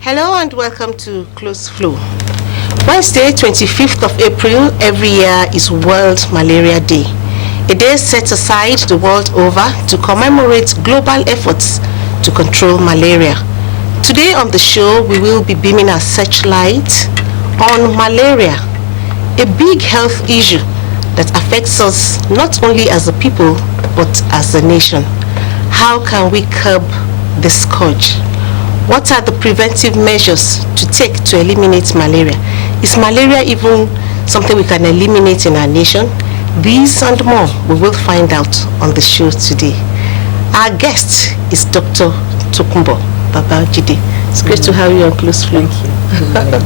Hello and welcome to Close Flow. Wednesday, 25th of April every year is World Malaria Day. A day set aside the world over to commemorate global efforts to control malaria. Today on the show, we will be beaming our searchlight on malaria, a big health issue that affects us not only as a people, but as a nation. How can we curb the scourge? What are the preventive measures to take to eliminate malaria? Is malaria even something we can eliminate in our nation? These and more we will find out on the show today. Our guest is Dr. Tokunbo Babajide. It's great to have you on Close Flow. Thank you.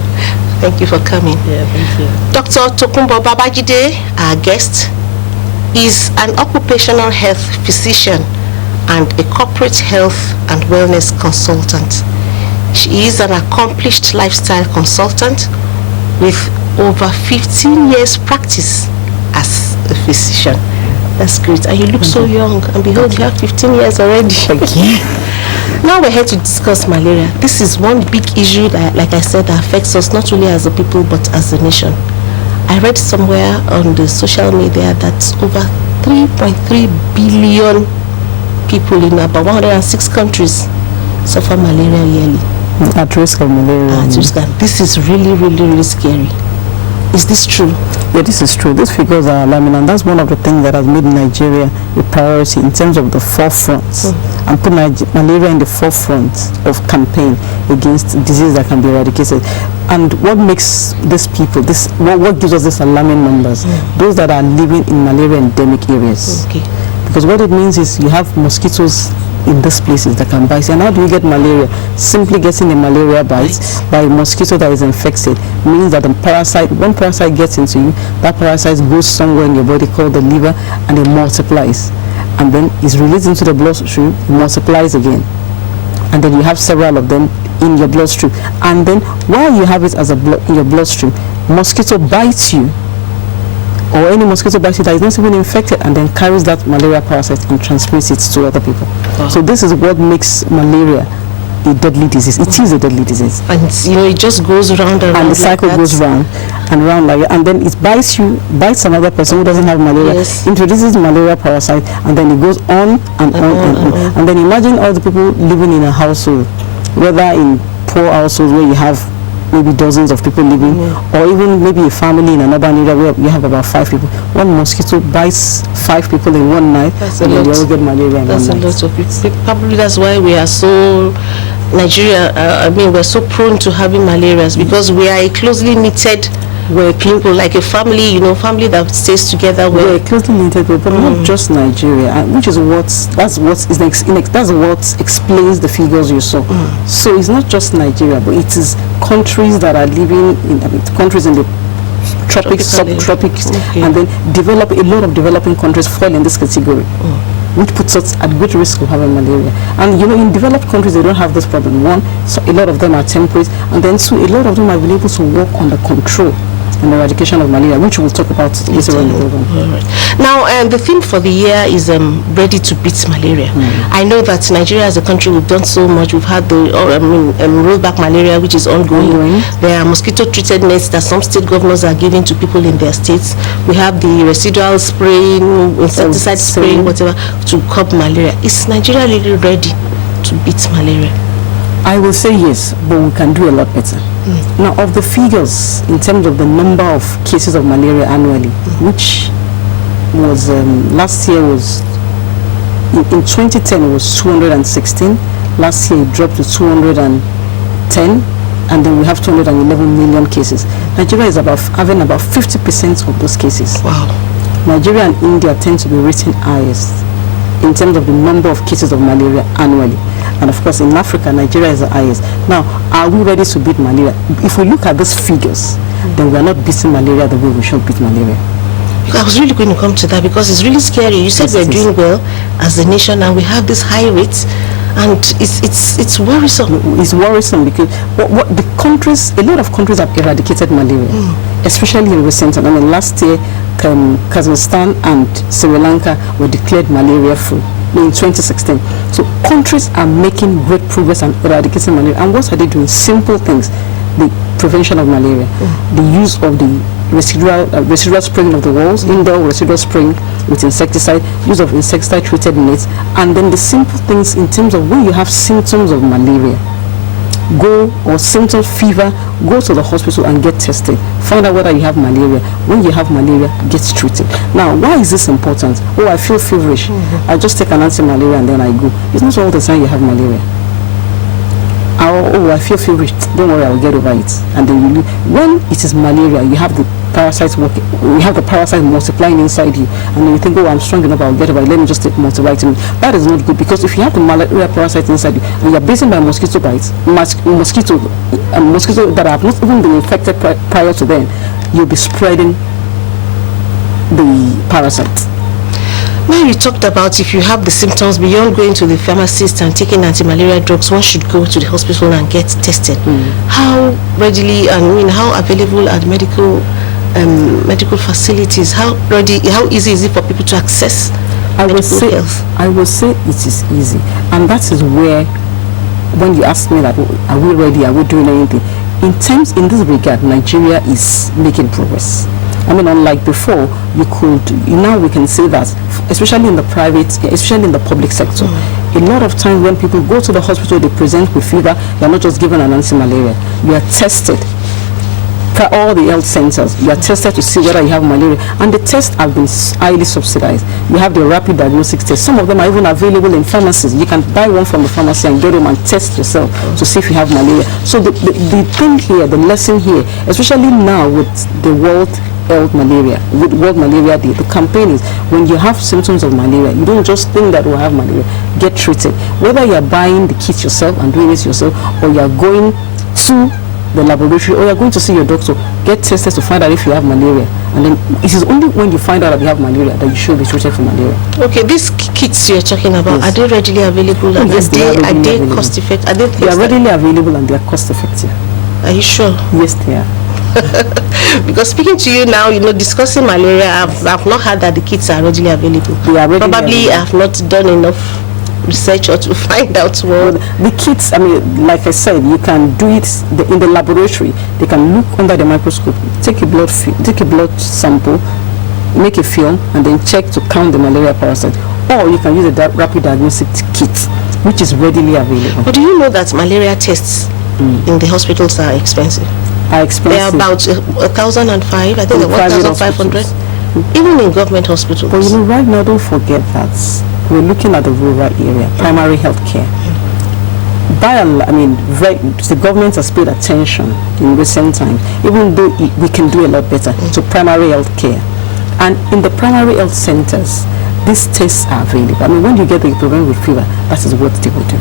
Thank you for coming. Yeah, thank you. Dr. Tokunbo Babajide, our guest, is an occupational health physician and a corporate health and wellness consultant. She is an accomplished lifestyle consultant with over 15 years practice as a physician. That's great. And you look so young, and behold, you have 15 years already. Thank you. Now we're here to discuss malaria. This is one big issue that, like I said, that affects us not only as a people but as a nation. I read somewhere on the social media that over 3.3 billion people in about 106 countries suffer malaria yearly. At risk of malaria. This is really, really, really scary. Is this true? Yeah, this is true. These figures are alarming, and that's one of the things that has made Nigeria a priority in terms of the forefront, and put malaria in the forefront of campaign against disease that can be eradicated. And what makes these people, what gives us these alarming numbers? Those that are living in malaria endemic areas. Okay. Because what it means is you have mosquitoes in these places that can bite. And how do we get malaria? Simply getting a malaria bite by a mosquito that is infected means that the parasite, when parasite gets into you, that parasite goes somewhere in your body called the liver, and it multiplies. And then it's released into the bloodstream, it multiplies again. And then you have several of them in your bloodstream. And then while you have it as in your bloodstream, mosquito bites you, or any mosquito bites you that is not even infected, and then carries that malaria parasite and transmits it to other people. So this is what makes malaria a deadly disease. It is a deadly disease. And it just goes round and round. And the cycle goes round and round like that. And then it bites another person who doesn't have malaria, introduces malaria parasite, and then it goes on and on. And then imagine all the people living in a household, whether in poor households where you have maybe dozens of people living, or even maybe a family in an urban area where you have about 5 people. One mosquito bites 5 people in one night, and then they all get malaria in one night. That's a lot of people. Probably that's why we are so, we're so prone to having malarias, because we are a closely knitted people, like a family, family that stays together. We're closely knitted, but not just Nigeria, which is what explains the figures you saw. So it's not just Nigeria, but it is countries that are living in countries in the tropics, subtropics, and then a lot of developing countries fall in this category, which puts us at great risk of having malaria. And in developed countries they don't have this problem. One, so a lot of them are temperate, and then two, a lot of them have been able to work on the control and eradication of malaria, which we'll talk about later on in the program. Now, the theme for the year is ready to beat malaria. I know that Nigeria as a country, we've done so much. We've had the rollback malaria, which is ongoing. There are mosquito-treated nets that some state governors are giving to people in their states. We have the residual spraying, insecticide spraying, whatever, to curb malaria. Is Nigeria really ready to beat malaria? I will say yes, but we can do a lot better. Now, of the figures in terms of the number of cases of malaria annually, which was last year was in 2010 it was 216. Last year it dropped to 210, and then we have 211 million cases. Nigeria is having about 50% of those cases. Wow. Nigeria and India tend to be rated highest in terms of the number of cases of malaria annually. And of course, in Africa, Nigeria is the highest. Now, are we ready to beat malaria? If we look at these figures, then we are not beating malaria the way we should beat malaria. I was really going to come to that, because it's really scary. You said we're doing well as a nation, and we have this high rates, and it's worrisome. It's worrisome because what the countries, a lot of countries have eradicated malaria, especially in recent times. Last year, Kazakhstan and Sri Lanka were declared malaria free. in 2016. So countries are making great progress on eradicating malaria. And what are they doing? Simple things. The prevention of malaria, the use of the residual spraying of the walls, indoor residual spraying with insecticide, use of insecticide treated nets, and then the simple things in terms of when you have symptoms of malaria, fever, go to the hospital and get tested. Find out whether you have malaria. When you have malaria, get treated. Now, why is this important? Oh, I feel feverish. I just take an anti-malaria and then I go. It's not all the time you have malaria. Oh, I feel feverish. Don't worry, I'll get over it. And then you leave. When it is malaria, you have the parasites working. You have the parasite multiplying inside you, and then you think, oh, I'm strong enough, I'll get over it. Let me just take multivitamin. That is not good, because if you have the malaria parasite inside you and you're bitten by mosquito bites, mosquito that have not even been infected prior to then, you'll be spreading the parasite. Now you talked about if you have the symptoms, beyond going to the pharmacist and taking anti-malaria drugs, one should go to the hospital and get tested. How readily and how available are the medical facilities? How easy is it for people to access medical health? I would say it is easy, and that is where, when you ask me that, are we ready? Are we doing anything? In this regard, Nigeria is making progress. I mean, unlike before, now we can say that, especially in the public sector, a lot of times when people go to the hospital, they present with fever, you're not just given an anti-malaria, you are tested. For all the health centers, you are tested to see whether you have malaria, and the tests have been highly subsidized. You have the rapid diagnostic test. Some of them are even available in pharmacies. You can buy one from the pharmacy and get them and test yourself to see if you have malaria. So the thing here, the lesson here, especially now with the World Malaria Day, the campaign is, when you have symptoms of malaria, you don't just think that you have malaria. Get treated. Whether you are buying the kit yourself and doing it yourself, or you are going to the laboratory, or you're going to see your doctor, get tested to find out if you have malaria. And then it is only when you find out that you have malaria that you should be treated for malaria. Okay, these kits you're talking about, are they readily available? And yes, are they cost effective? They are readily available and they are cost effective. Are you sure? Yes, they are. Because speaking to you now, discussing malaria, I've not heard that the kits are readily available. They are readily Probably available. I've not done enough research or to find out more. The kits, I mean, like I said, you can do it in the laboratory. They can look under the microscope, take a blood sample, make a film, and then check to count the malaria parasite. Or you can use a rapid diagnostic kit, which is readily available. But do you know that malaria tests in the hospitals are expensive? They are about 1,005. I think they're 1,500. Even in government hospitals. But right now, don't forget that we're looking at the rural area, primary health care. The government has paid attention in recent times, even though we can do a lot better, to primary health care. And in the primary health centers, these tests are available. I mean, when you get the preventive fever, that is what they will do.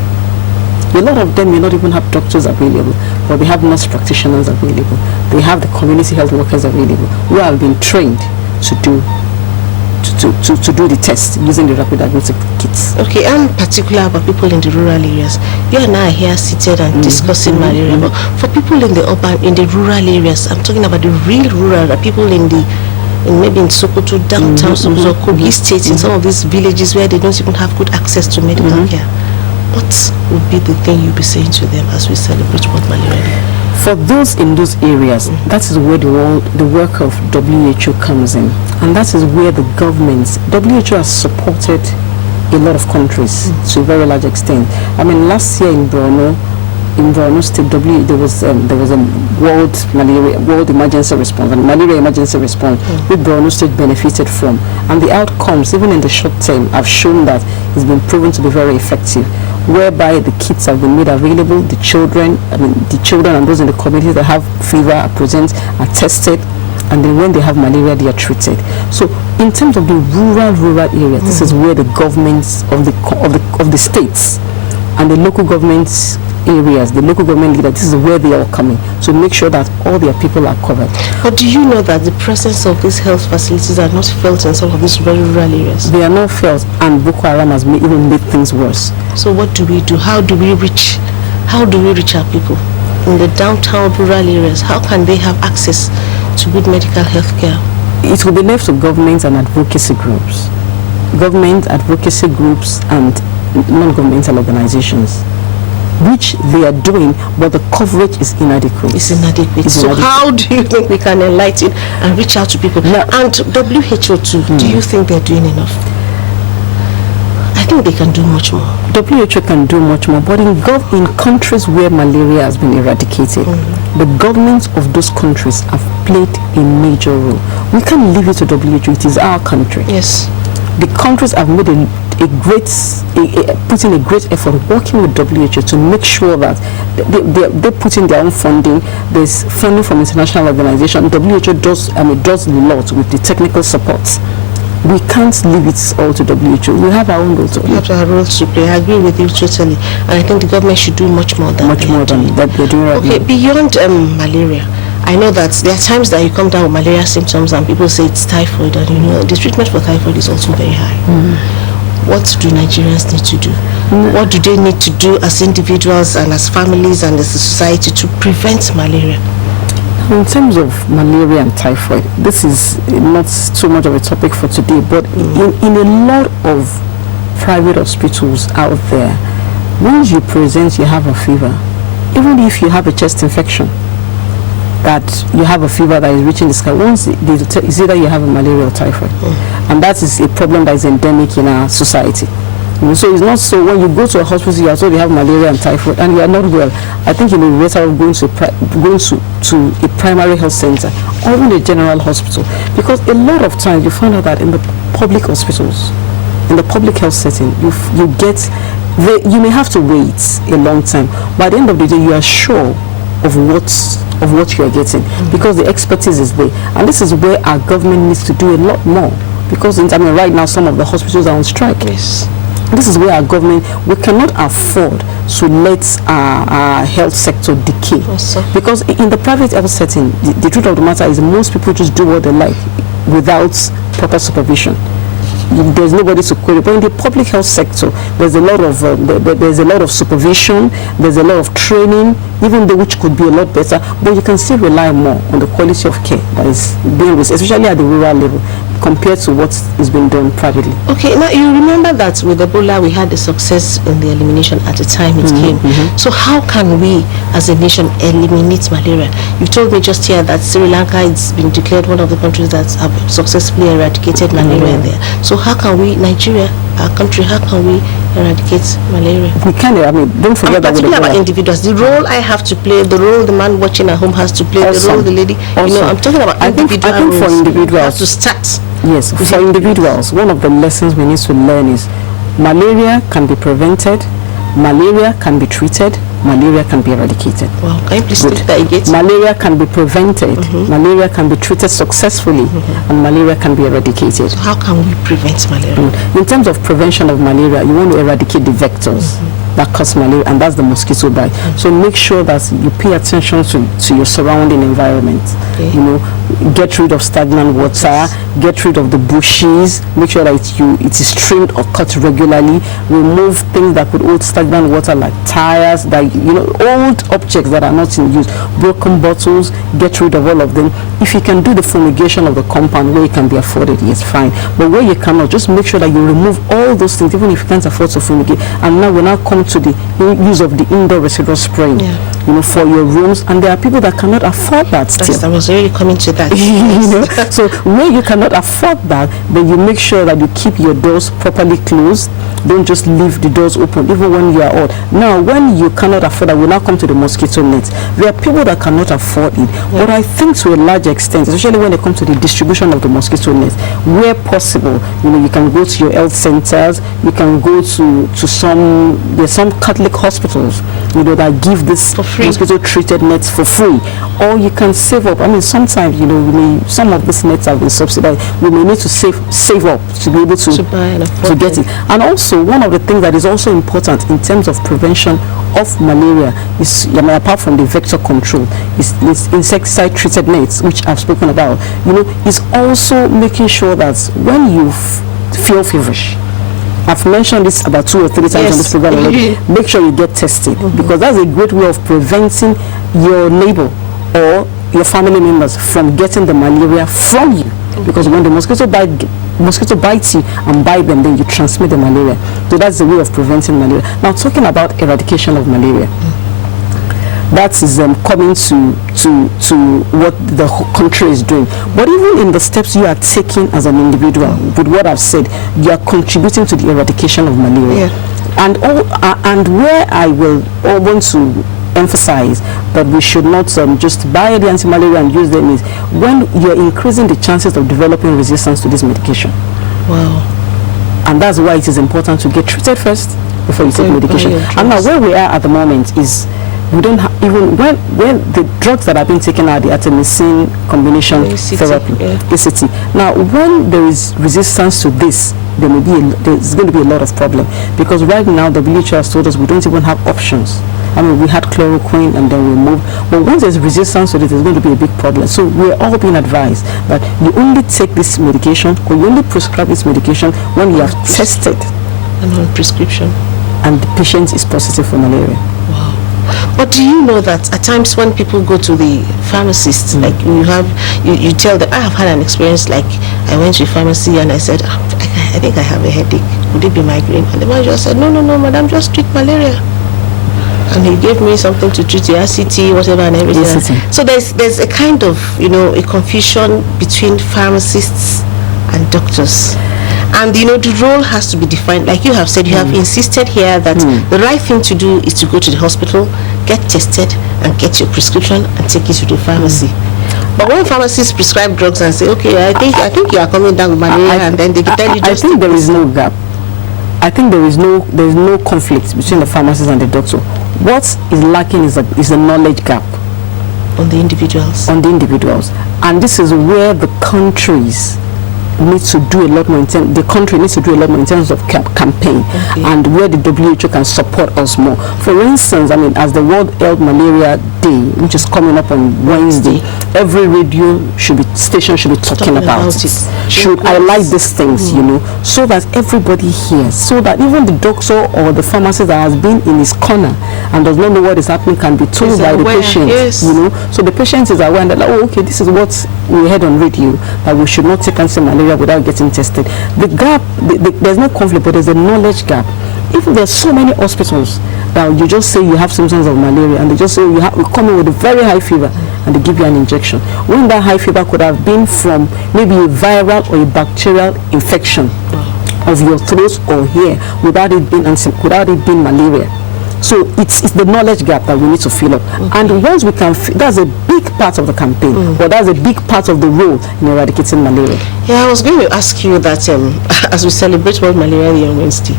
A lot of them may not even have doctors available, but they have nurse practitioners available. They have the community health workers available who have been trained to do the test using the rapid diagnostic kits. Okay, I'm particular about people in the rural areas. You and I are here seated and discussing malaria, but for people in the rural areas, I'm talking about the real rural, people maybe in Sokoto, downtown Sokoto, Kogi State, in some of these villages where they don't even have good access to medical care. What would be the thing you'd be saying to them as we celebrate World Malaria Day? For those in those areas, that is where the work of WHO comes in. And that is where the governments, WHO has supported a lot of countries to a very large extent. I mean, last year in Borno State, there was a World Emergency Response, and Malaria Emergency Response, which Borno State benefited from. And the outcomes, even in the short term, have shown that it's been proven to be very effective, whereby the kits have been made available, the children and those in the community that have fever are tested, and then when they have malaria, they are treated. So in terms of the rural area, this is where the governments of the states and the local governments areas, the local government leaders, this is where they are coming to make sure that all their people are covered. But do you know that the presence of these health facilities are not felt in some of these very rural areas? They are not felt, and Boko Haram has even made things worse. So what do we do? How do we reach our people in the downtown rural areas? How can they have access to good medical health care? It will be left to governments and advocacy groups government advocacy groups and non-governmental organizations, which they are doing, but the coverage is inadequate. It's inadequate. So how do you think we can enlighten and reach out to people? Now, and WHO too, do you think they're doing enough? I think they can do much more. WHO can do much more, but in countries where malaria has been eradicated, the governments of those countries have played a major role. We can't leave it to WHO. It is our country. Yes. The countries have made put in a great effort working with WHO to make sure that they put in their own funding. There's funding from international organizations. WHO does a lot with the technical support. We can't leave it all to WHO. We have our own role to play. We have our role to play. I agree with you totally. And I think the government should do much more than they're doing right now. Okay, beyond malaria, I know that there are times that you come down with malaria symptoms and people say it's typhoid, and the treatment for typhoid is also very high. What do Nigerians need to do? What do they need to do as individuals and as families and as a society to prevent malaria? In terms of malaria and typhoid, this is not too much of a topic for today, but in a lot of private hospitals out there, once you present you have a fever, even if you have a chest infection, that you have a fever that is reaching the sky, once it's either you have a malaria or typhoid. And that is a problem that is endemic in our society. So it's not so when you go to a hospital, you are told you have malaria and typhoid and you are not well. I think you'll be better off going to a primary health center or even a general hospital, because a lot of times you find out that in the public hospitals, in the public health setting, you may have to wait a long time, but at the end of the day you are sure of what you are getting, because the expertise is there. And this is where our government needs to do a lot more, because right now some of the hospitals are on strike. Yes. This is where our government, we cannot afford to let our health sector decay. Also. Because in the private health setting, the truth of the matter is most people just do what they like without proper supervision. There's nobody to query. But in the public health sector, there's a lot of supervision, there's a lot of training, even though which could be a lot better, but you can still rely more on the quality of care that is being received, especially at the rural level, compared to what is being done privately. Okay, now you remember that with Ebola we had the success in the elimination at the time it came. So how can we as a nation eliminate malaria? You told me just here that Sri Lanka has been declared one of the countries that have successfully eradicated malaria there. So how can we, Nigeria, our country, how can we eradicate malaria? We can, don't forget that particularly about individuals, the role I have to play, the role the man watching at home has to play, the role the lady, I'm talking about individual roles. I think for individuals, we have to start. Yes, for individuals, one of the lessons we need to learn is malaria can be prevented, malaria can be treated, malaria can be eradicated. Well, can you please state that again? Malaria can be prevented, malaria can be treated successfully, and malaria can be eradicated. So how can we prevent malaria? In terms of prevention of malaria, you want to eradicate the vectors that cause malaria, and that's the mosquito bite. So make sure that you pay attention to your surrounding environment. Okay. Get rid of stagnant water, get rid of the bushes, make sure that it is trimmed or cut regularly, remove things that could hold stagnant water like tires, old objects that are not in use, broken bottles, get rid of all of them. If you can do the fumigation of the compound where it can be afforded, yes, fine. But where you cannot, just make sure that you remove all those things, even if you can't afford to fumigate. And now we now come to the use of the indoor residual spraying, for your rooms, and there are people that cannot afford that still. I was really coming to that. So when you cannot afford that, then you make sure that you keep your doors properly closed. Don't just leave the doors open, even when you are out. Now, when you cannot afford that, we now come to the mosquito nets. There are people that cannot afford it, but I think to a large extent, especially when it comes to the distribution of the mosquito nets, where possible, you can go to your health centers, you can go to some Catholic hospitals, that give this mosquito treated nets for free, or you can save up. Sometimes, some of these nets have been subsidized. We may need to save up to be able to get it. And also, one of the things that is also important in terms of prevention of malaria is, apart from the vector control, is insecticide treated nets, which I've spoken about. Is also making sure that when you feel feverish, I've mentioned this about 2 or 3 times on this program already, make sure you get tested, because that's a great way of preventing your neighbor or your family members from getting the malaria from you. because when the mosquito bites you and bite them, then you transmit the malaria. So that's the way of preventing malaria. Now, talking about eradication of malaria, that is coming to what the whole country is doing. But even in the steps you are taking as an individual, with what I've said, you are contributing to the eradication of malaria. And where I will want to emphasize that we should not just buy the anti-malaria and use them is when you're increasing the chances of developing resistance to this medication. Wow. And that's why it is important to get treated first before you take medication. And now where we are at the moment is we don't even when the drugs that are being taken are the artemisinin combination therapy, ACT. Now, when there is resistance to this, there's going to be a lot of problem, because right now the WHO has told us we don't even have options. I mean, we had chloroquine and then we moved. But once there's resistance to it, there's going to be a big problem. So we're all being advised that you only take this medication, or you only prescribe this medication when you have tested and on prescription, and the patient is positive for malaria. Wow. But do you know that at times when people go to the pharmacist, like you tell them, I have had an experience, like I went to a pharmacy and I said, I think I have a headache. Would it be migraine? And the man just said, no, madam, just treat malaria. And he gave me something to treat the RCT, whatever, and everything. So there's a kind of, a confusion between pharmacists and doctors. And the role has to be defined. Like you have said, you have insisted here that the right thing to do is to go to the hospital, get tested, and get your prescription and take it to the pharmacy. But when pharmacists prescribe drugs and say, okay, I think you are coming down with malaria, and then they tell you just... I think there is no gap. I think there is no conflict between the pharmacist and the doctor. What is lacking is a knowledge gap on the individuals. And this is where the countries need to do a lot more. The country needs to do a lot more in terms of campaign, and where the WHO can support us more. For instance, I mean, as the World Health Malaria Day, which is coming up on Wednesday, every radio station should be talking about it. Should highlight these things, so that everybody hears, so that even the doctor or the pharmacist that has been in his corner and does not know what is happening can be told by the patient. So the patient is aware that, oh, okay, this is what we heard on radio, that we should not take anti-malaria without getting tested. The gap, there's no conflict, but there's a knowledge gap. If there's so many hospitals that you just say you have symptoms of malaria, and they just say you come in with a very high fever, and they give you an injection, when that high fever could have been from maybe a viral or a bacterial infection of your throat or hair, without it being malaria. So it's the knowledge gap that we need to fill up. And once we can, that's a big part of the campaign, but that's a big part of the role in eradicating malaria. Yeah, I was going to ask you that as we celebrate World Malaria Day on Wednesday,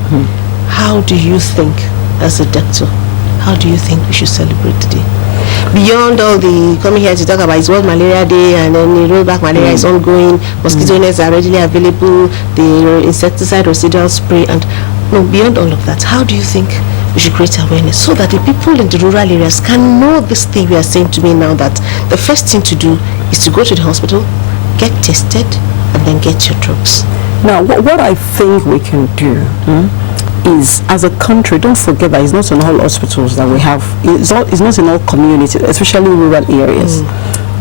how do you think, as a doctor, how do you think we should celebrate the day? Beyond all the coming here to talk about it's World Malaria Day, and then the rollback malaria is ongoing, mosquito nets are readily available, the insecticide residual spray, and beyond all of that, how do you think we should create awareness so that the people in the rural areas can know this thing we are saying to me now, that the first thing to do is to go to the hospital, get tested, and then get your drugs? Now, what I think we can do is, as a country, don't forget that it's not in all hospitals that we have, it's not in all communities, especially rural areas,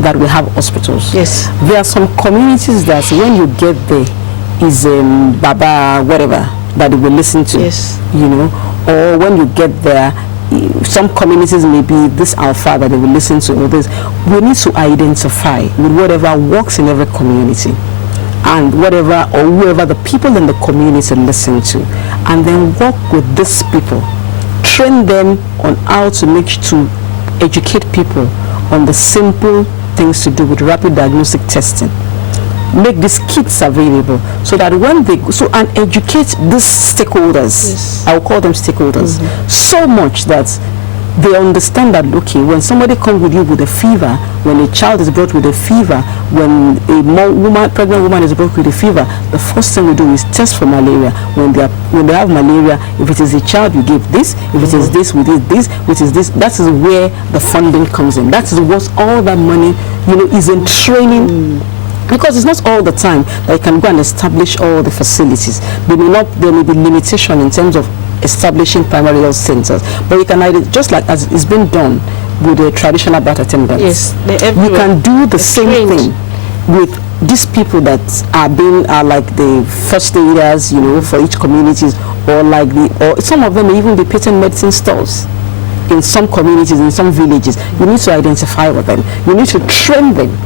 that we have hospitals. Yes. There are some communities that when you get there is Baba whatever that they will listen to. Yes. Or when you get there, some communities may be this alpha that they will listen to, or this. We need to identify with whatever works in every community, and whatever or whoever the people in the community listen to, and then work with these people, train them on how to educate people on the simple things to do with rapid diagnostic testing. Make these kits available so that when they go, and educate these stakeholders, I will call them stakeholders, so much that they understand that, okay, when somebody comes with you with a fever, when a child is brought with a fever, when a pregnant woman is brought with a fever, the first thing we do is test for malaria. When they have malaria, if it is a child, you give this. If it is this, we did this. Which is this. That is where the funding comes in. That is what all that money, is in training. Because it's not all the time that you can go and establish all the facilities. There may be limitation in terms of establishing primary health centers, but you can, just like as it's been done with the traditional birth attendants, you can do the same thing with these people that are like the first aiders, for each communities, or some of them may even be patent medicine stores in some communities, in some villages. You need to identify with them. You need to train them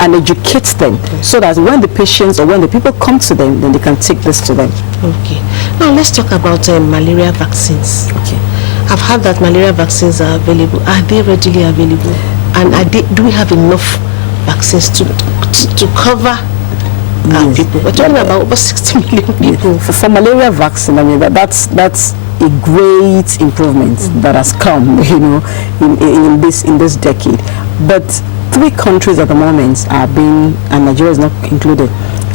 and educate them so that when the patients or when the people come to them, then they can take this to them. Okay. Now let's talk about malaria vaccines. Okay. I've heard that malaria vaccines are available. Are they readily available? And do we have enough vaccines to cover people? We're talking about over 60 million people. For malaria vaccine, I mean that's a great improvement that has come, in this decade. But 3 countries at the moment are being, and Nigeria is not included,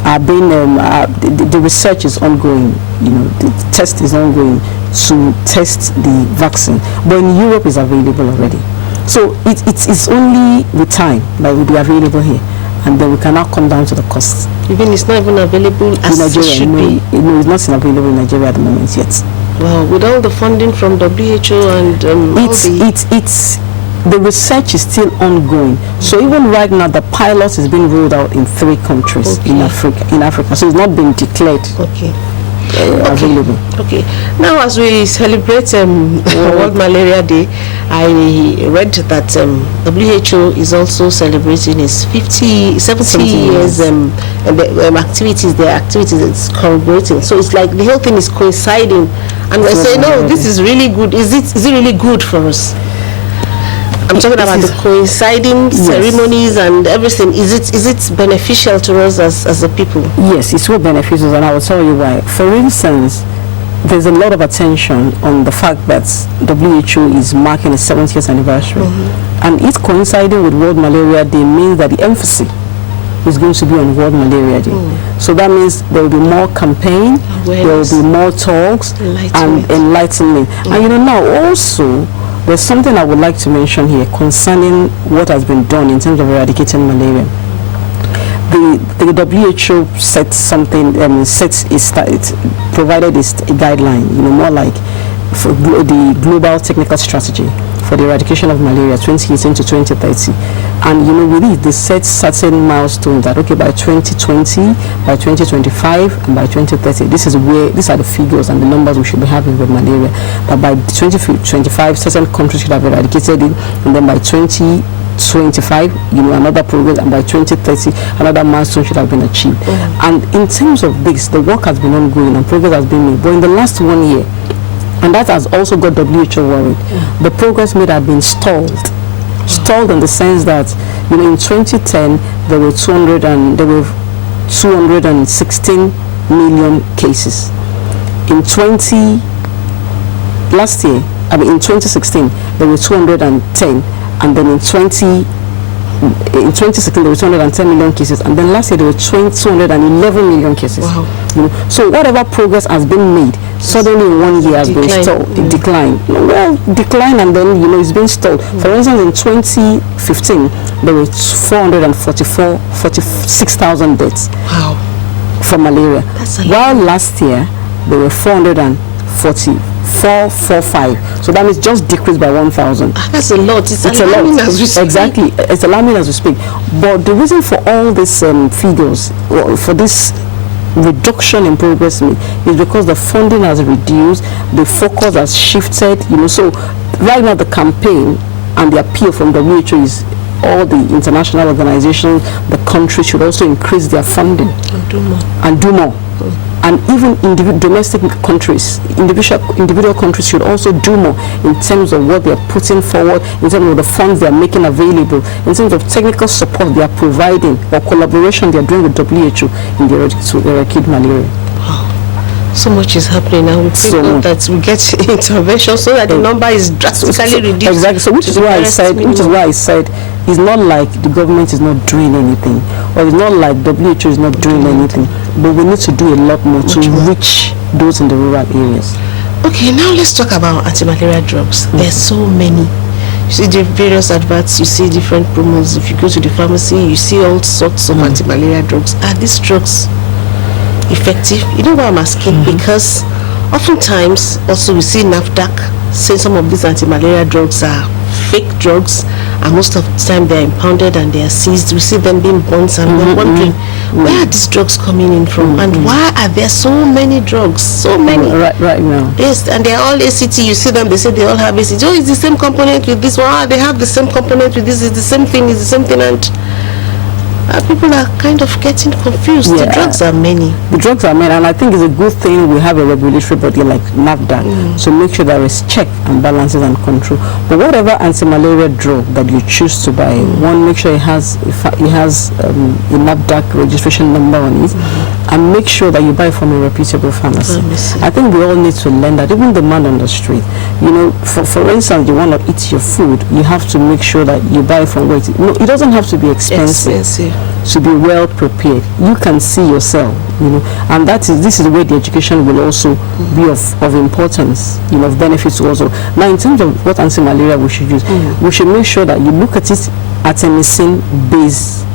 are being the research is ongoing. The test is ongoing to test the vaccine. But in Europe, is available already. So it's only with time that it will be available here, and then we can now come down to the cost. Even it's not even available as in Nigeria, it should be. No, it's not available in Nigeria at the moment yet. Well, with all the funding from WHO and the research is still ongoing. So even right now, the pilot is being rolled out in 3 countries in Africa. So it's not been declared. Available. Okay. Now, as we celebrate World Malaria Day, I read that WHO is also celebrating its 70 years and the activities it's celebrating. So it's like the whole thing is coinciding, and we're saying, no, this is really good. Is it really good for us? I'm talking about the coinciding ceremonies and everything. Is it beneficial to us as a people? Yes, it's so beneficial, and I will tell you why. For instance, there's a lot of attention on the fact that WHO is marking its 70th anniversary, and it coinciding with World Malaria Day means that the emphasis is going to be on World Malaria Day. So that means there will be more campaign, there will be more talks and enlightenment. And now also, there's something I would like to mention here concerning what has been done in terms of eradicating malaria. The WHO set something, provided a guideline, more like for the global technical strategy for the eradication of malaria 2018 to 2030. And with it, they set certain milestones that, okay, by 2020, by 2025, and by 2030, these are the figures and the numbers we should be having with malaria. But by 2025, certain countries should have eradicated it, and then by 2025, another progress, and by 2030, another milestone should have been achieved. And in terms of this, the work has been ongoing and progress has been made. But in the last 1 year, and that has also got WHO worried, the progress made have been stalled in the sense that, in 2010, there were 216 million cases. In 2016, there were 210, and then in 2016 there were 210 million cases, and then last year there were 211 million cases. Wow. So whatever progress has been made, suddenly in 1 year has been stalled. Decline, and then it's been stalled. For instance, in 2015 there were 46,000 deaths for malaria. While last year there were 445. So that means just decreased by 1,000. That's a lot. It's alarming as we speak. Exactly. It's alarming as we speak. But the reason for all these figures, for this reduction in progress is because the funding has reduced, the focus has shifted, So right now the campaign and the appeal from WHO is all the international organizations, the countries should also increase their funding and do more. And even domestic countries, individual countries should also do more in terms of what they are putting forward, in terms of the funds they are making available, in terms of technical support they are providing, or collaboration they are doing with WHO in the eradicate malaria. So much is happening now. We pray that we get intervention so that the number is drastically reduced. Exactly. So which is why I said it's not like the government is not doing anything, or it's not like WHO is not doing anything, but we need to do a lot more to reach those in the rural areas. Okay, now let's talk about anti-malaria drugs. There's so many. You see the various adverts, you see different promos. If you go to the pharmacy, you see all sorts of anti-malaria drugs. Are these drugs effective? You know why I'm asking? Because oftentimes also we see NAFDAC saying some of these anti-malaria drugs are fake drugs, and most of the time they're impounded and they are seized. We see them being burnt, and we're wondering, where are these drugs coming in from, and why are there so many drugs, so many right now? Yes, and they're all ACT. You see them, they say they all have ACT. Oh, it's the same component with this one. They have the same component with this. It's the same thing. It's the same thing, and people are kind of getting confused. The drugs are many. The drugs are many, and I think it's a good thing we have a regulatory body like NAFDAC to make sure there is check and balances and control. But whatever anti-malaria drug that you choose to buy, one, make sure it has a NAFDAC registration number on it, and make sure that you buy from a reputable pharmacy. I think we all need to learn that. Even the man on the street, you know, for instance, you want to eat your food, you have to make sure that you buy from where it doesn't have to be expensive. To be well prepared. You can see yourself, you know, and this is where the education will also be of importance, you know, of benefits also. Now, in terms of what anti-malaria we should use, we should make sure that you look at it at a missing-based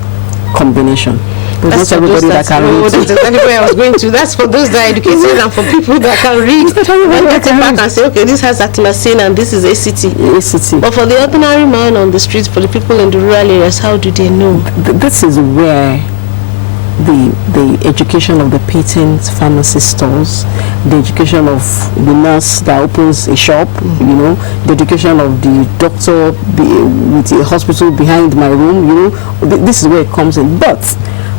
combination. That's not everybody that can read. That's exactly where I was going to. That's for those that are educated and for people that can read. And get it back and say, okay, this has actimacin and this is ACT. But for the ordinary man on the street, for the people in the rural areas, how do they know? This is where the education of the patent pharmacy stores, the education of the nurse that opens a shop, you know, the education of the doctor with the hospital behind my room, you know, this is where it comes in. But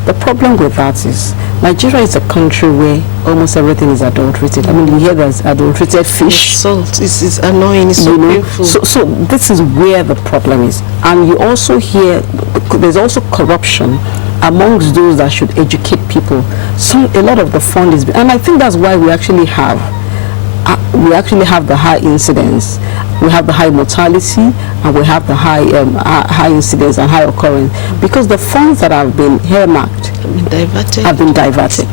the problem with that is Nigeria is a country where almost everything is adulterated. I mean, you hear there's adulterated fish. Salt is annoying, it's so painful. So this is where the problem is. And you also hear there's also corruption amongst those that should educate people. So a lot of the fund is, and I think that's why we actually have the high incidence, we have the high mortality, and we have the high incidence and high occurrence, because the funds that have been earmarked have been diverted.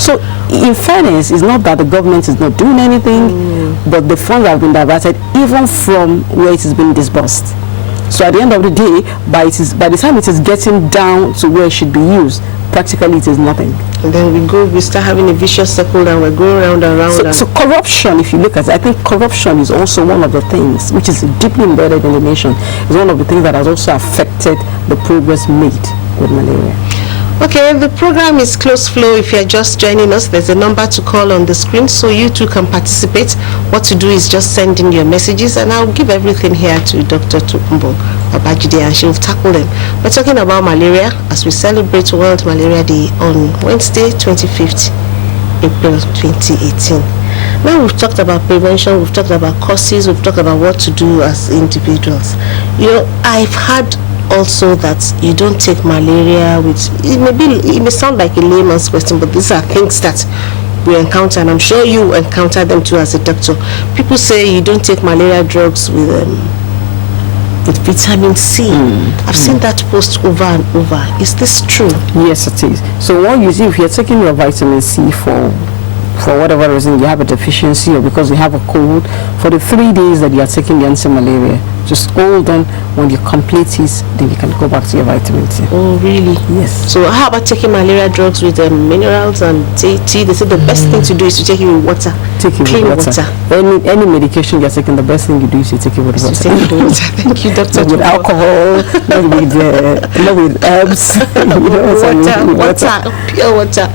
So in fairness, it's not that the government is not doing anything, but the funds have been diverted even from where it has been disbursed. So at the end of the day, by the time it is getting down to where it should be used, practically it is nothing. And then we start having a vicious circle, and we're going round and round. So corruption, if you look at it, I think corruption is also one of the things which is deeply embedded in the nation. It's one of the things that has also affected the progress made with malaria. Okay, the program is Close Flow. If you're just joining us, there's a number to call on the screen so you too can participate. What to do is just send in your messages, and I'll give everything here to Dr. Tokunbo Babajide, and she'll tackle them. We're talking about malaria as we celebrate World Malaria Day on Wednesday, 25th April 2018. Now we've talked about prevention, we've talked about causes, we've talked about what to do as individuals. You know, I've had also that you don't take malaria with, it may sound like a layman's question, but these are things that we encounter, and I'm sure you encounter them too as a doctor. People say you don't take malaria drugs with vitamin C. I've seen that post over and over. Is this true? Yes, it is. So what you see, if you're taking your vitamin C for whatever reason, you have a deficiency or because you have a cold, for the 3 days that you are taking the anti-malaria, just hold on. When you complete it, then you can go back to your vitamin C. Oh, really? Yes. So how about taking malaria drugs with minerals and tea? They say the best thing to do is to take it with water. Take it clean with water. Any medication you're taking, the best thing you do is you take it with water. Take it with water. Thank you, Doctor. Not with alcohol, not with herbs. Water, pure water.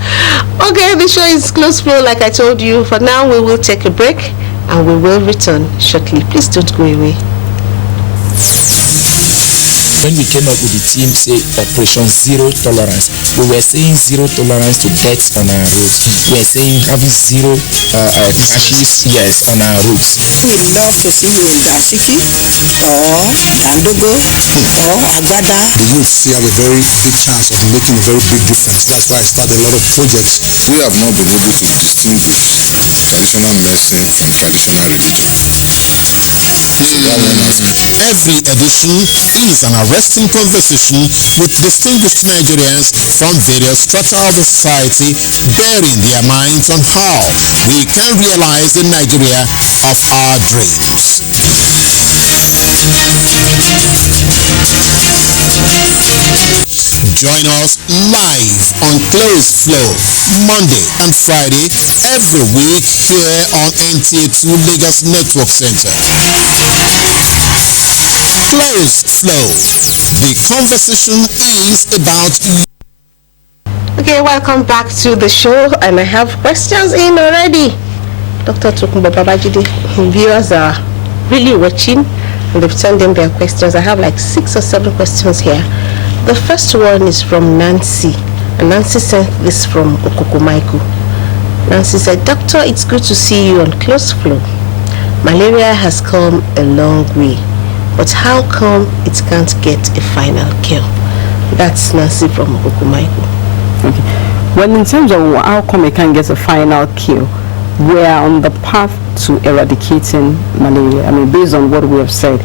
Okay, the show is Close Flow, like I told you. For now, we will take a break and we will return shortly. Please don't go away. When we came up with the team, say Operation Zero Tolerance, we were saying zero tolerance to deaths on our roads. We were saying having zero crashes, yes, on our roads. We love to see you in Dashiki or Dandogo or Agada. The youth still have a very big chance of making a very big difference. That's why I started a lot of projects. We have not been able to distinguish traditional medicine from traditional religion. Every edition is an arresting conversation with distinguished Nigerians from various strata of the society, bearing their minds on how we can realize the Nigeria of our dreams. Join us live on Close Flow, Monday and Friday, every week here on NTA2 Lagos Network Center. Close Flow. The conversation is about... Okay, welcome back to the show, and I have questions in already. Dr. Tokunbo Babajide, viewers are really watching, and they've sent in their questions. I have like 6 or 7 questions here. The first one is from Nancy, and Nancy sent this from Okokomaiku. Nancy said, Doctor, it's good to see you on Close Flow. Malaria has come a long way, but how come it can't get a final cure? That's Nancy from Okokomaiku. Okay. Well, in terms of how come it can't get a final cure, we are on the path to eradicating malaria. I mean, based on what we have said.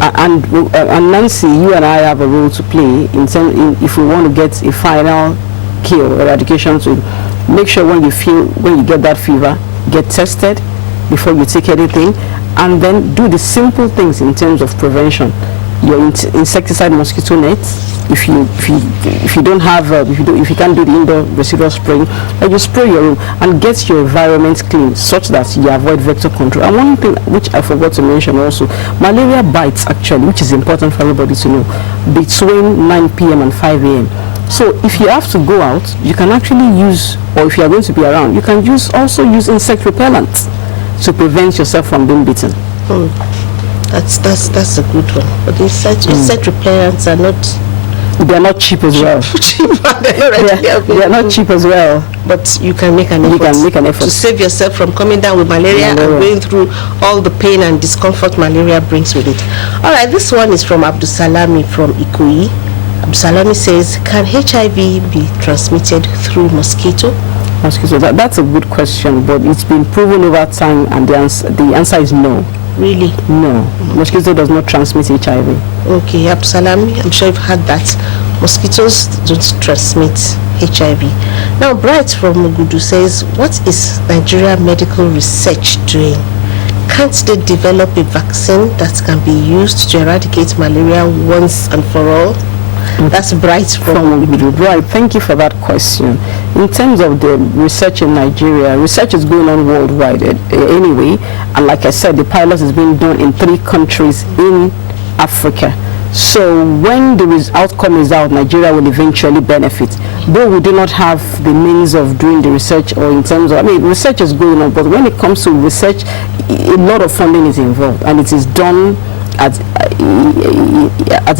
And Nancy, you and I have a role to play if we want to get a final cure, eradication, to make sure when you get that fever, get tested before you take anything, and then do the simple things in terms of prevention. Your insecticide mosquito nets. If you don't have if you can't do the indoor residual spraying, you spray your room and get your environment clean such that you avoid vector control. And one thing which I forgot to mention also, malaria bites actually, which is important for everybody to know, between 9 p.m. and 5 a.m. So if you have to go out, you can actually use, or if you are going to be around, you can also use insect repellents to prevent yourself from being bitten. That's a good one. But insect repellents are not... They are not cheap as well. They are not cheap as well. But you can make an effort. You can make an effort to save yourself from coming down with malaria and going through all the pain and discomfort malaria brings with it. All right, this one is from Abdusalami from Ikoyi. Abdusalami says, can HIV be transmitted through mosquito? Mosquito, that's a good question, but it's been proven over time, and the answer is no. Really? No. Mosquito does not transmit HIV. Okay, Absalami, I'm sure you've heard that. Mosquitoes don't transmit HIV. Now, Bright from Mugudu says, what is Nigeria Medical Research doing? Can't they develop a vaccine that can be used to eradicate malaria once and for all? That's Bright from Mugudu. Bright, thank you for that question. In terms of the research in Nigeria, research is going on worldwide anyway, and like I said, the pilot is being done in 3 countries in Africa. So when the outcome is out, Nigeria will eventually benefit. Though we do not have the means of doing the research, or in terms of, research is going on, but when it comes to research, a lot of funding is involved, and it is done at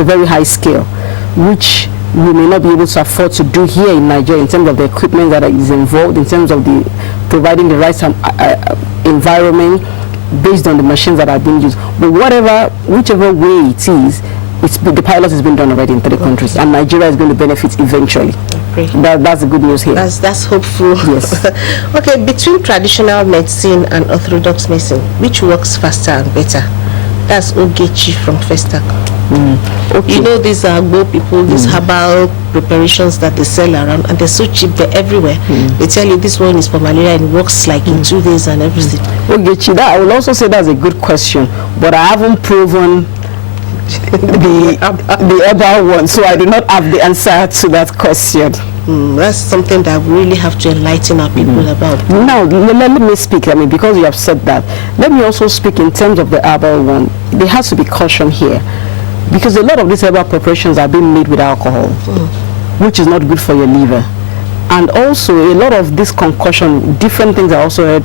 a very high scale, which we may not be able to afford to do here in Nigeria in terms of the equipment that is involved, in terms of the providing the right environment based on the machines that are being used. But whichever way it is, the pilot has been done already in 3 countries, and Nigeria is going to benefit eventually. That's the good news here. That's hopeful. Yes. Okay, between traditional medicine and orthodox medicine, which works faster and better? That's Ogechi from Festac. Okay. You know, these are Agbo people, these herbal preparations that they sell around, and they're so cheap, they're everywhere. They tell you this one is for malaria and it works like in 2 days and everything. Ogechi, I will also say that's a good question, but I haven't proven the herbal one, so I do not have the answer to that question. That's something that we really have to enlighten our people about. Now, let me speak. Because you have said that, let me also speak in terms of the herbal one. There has to be caution here, because a lot of these herbal preparations are being made with alcohol, which is not good for your liver. And also, a lot of this concoction, different things are also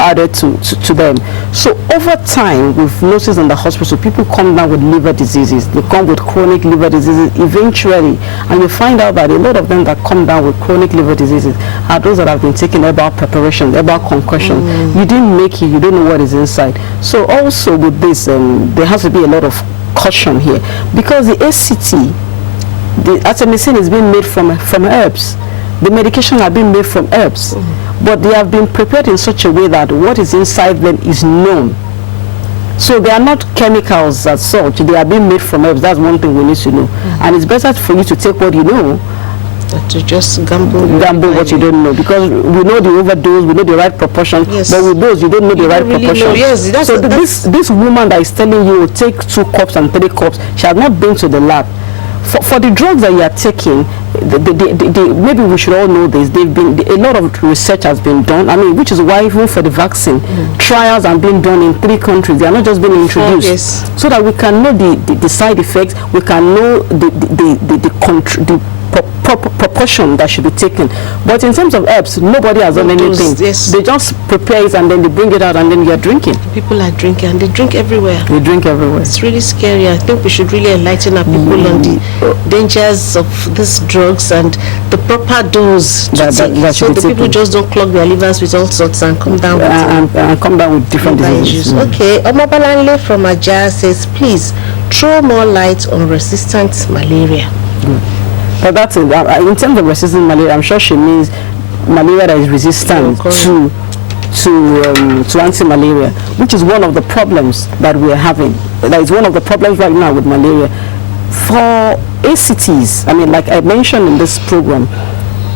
added to them. So over time, we've noticed in the hospital, people come down with liver diseases. They come with chronic liver diseases eventually, and you find out that a lot of them that come down with chronic liver diseases are those that have been taking herbal preparation, herbal concussion. You didn't make it, you don't know what is inside. So also with this, there has to be a lot of caution here, because the ACT, the artemisinin, is being made from herbs. The medication are being made from herbs, but they have been prepared in such a way that what is inside them is known. So they are not chemicals as such, they are being made from herbs. That's one thing we need to know. And it's better for you to take what you know to just gamble what you don't know, because we know the overdose, we know the right proportion, but with those you don't know the right proportion. Yes, so this woman that is telling you take 2 cups and 3 cups, she has not been to the lab. For the drugs that you are taking, maybe we should all know this. A lot of research has been done. I mean, which is why even for the vaccine, trials are being done in 3 countries. They are not just being introduced, so that we can know the side effects. We can know the proportion that should be taken. But in terms of herbs, nobody has done anything. They just prepare it and then they bring it out and then you are drinking. People are drinking and they drink everywhere. They drink everywhere. It's really scary. I think we should really enlighten our people on the dangers of these drugs and the proper dose to take. So the people just don't clog their livers with all sorts and come down and come down with different diseases. Okay, Omobalanle from Aja says, please throw more light on resistant malaria. But that's it. In terms of resistant malaria, I'm sure she means malaria that is resistant to anti-malaria, which is one of the problems that we're having. That is one of the problems right now with malaria. For ACTs, I mean, like I mentioned in this program,